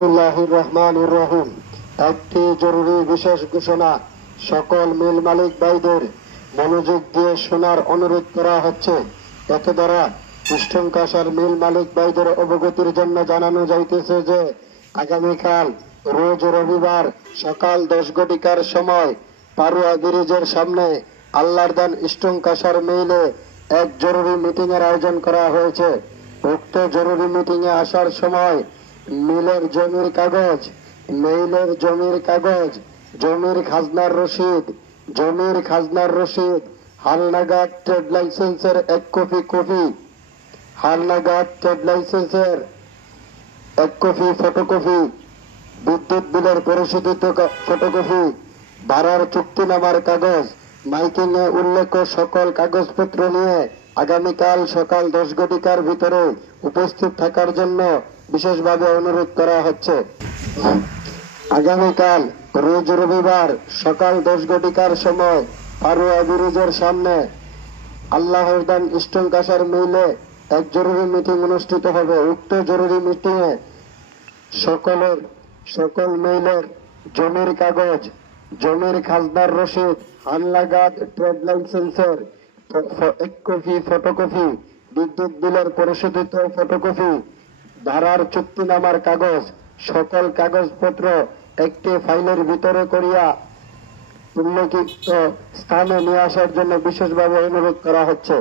বিসমিল্লাহির রহমানির রহিম। একটি জরুরি বিশেষ ঘোষণা। সকল মিল মালিক ভাইদের মনোযোগ দিয়ে শোনার অনুরোধ করা হচ্ছে। এত দ্বারা কৃষ্ণকাশার মিল মালিক ভাইদের অবগতির জন্য জানানো যাইতেছে যে আগামীকাল রোজ রবিবার সকাল 10 ঘটিকার সময় পারুয়া ব্রিজের সামনে আল্লাহর দান কৃষ্ণকাশার মিলে এক জরুরি মিটিং এর আয়োজন করা হয়েছে। উক্ত জরুরি মিটিং এ আসার সময় মিলের জমির কাগজ, মেইলের জমির কাগজ, জমির খাজনার রসিদ, হালনাগাদ ট্রেড লাইসেন্সের এক কপি, হালনাগাদ ট্রেড লাইসেন্সের এক কপি ফটোকপি, বিদ্যুৎ বিলের পরিশোধিত ফটোকপি, ভাড়ার চুক্তিনামার কাগজ, মাইকিং এ উল্লেখ সকল কাগজপত্র নিয়ে আগামীকাল সকাল 10 ঘটিকার ভিতরে উপস্থিত থাকার জন্য বিশেষভাবে অনুরোধ করা হচ্ছে। আগামীকাল রোজ রবিবার সকাল 10 ঘটিকার সময় পারুয়া ব্রিজের সামনে আল্লাহর দান কৃষ্ণকাশার মিলে এক জরুরি মিটিং অনুষ্ঠিত হবে। উক্ত জরুরি মিটিং এ সকল মিলের জমির কাগজ, জমির খাজনার রসিদ, হালনাগাদ ট্রেড লাইসেন্সের এক কপি ফটোকপি, বিদ্যুৎ বিলের পরিশোধিত ফটোকপি, ধারার চুক্তিনামার কাগজ, সকল কাগজপত্র একটি ফাইলের ভিতরে করিয়া উল্লেখিত স্থানে নিয়ে আসার জন্য বিশেষভাবে অনুরোধ করা হচ্ছে।